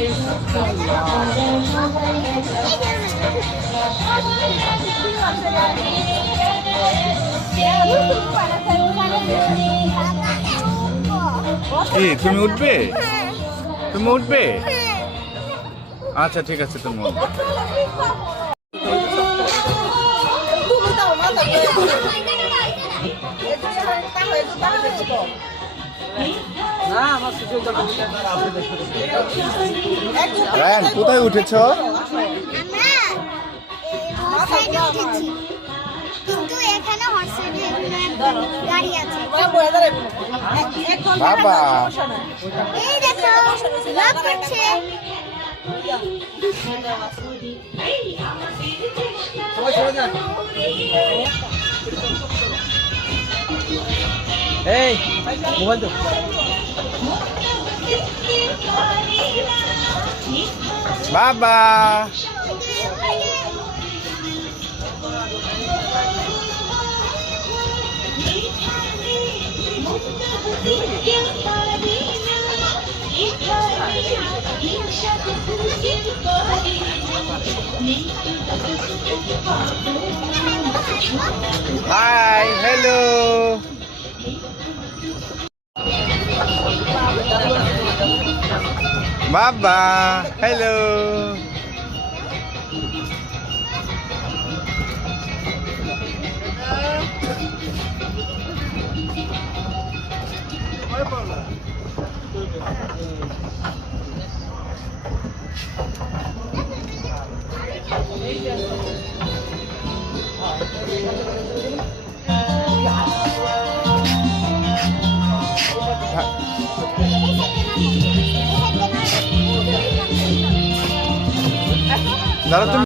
কি তুমি উঠবে? তুমি উঠবে? আচ্ছা ঠিক আছে, তুমি উঠবে। রায়ান কোথায় উঠেছ? বাবা এই মোবাইল তো বাবা হাই হ্যালো বাবা হ্যালো দাদা তুমি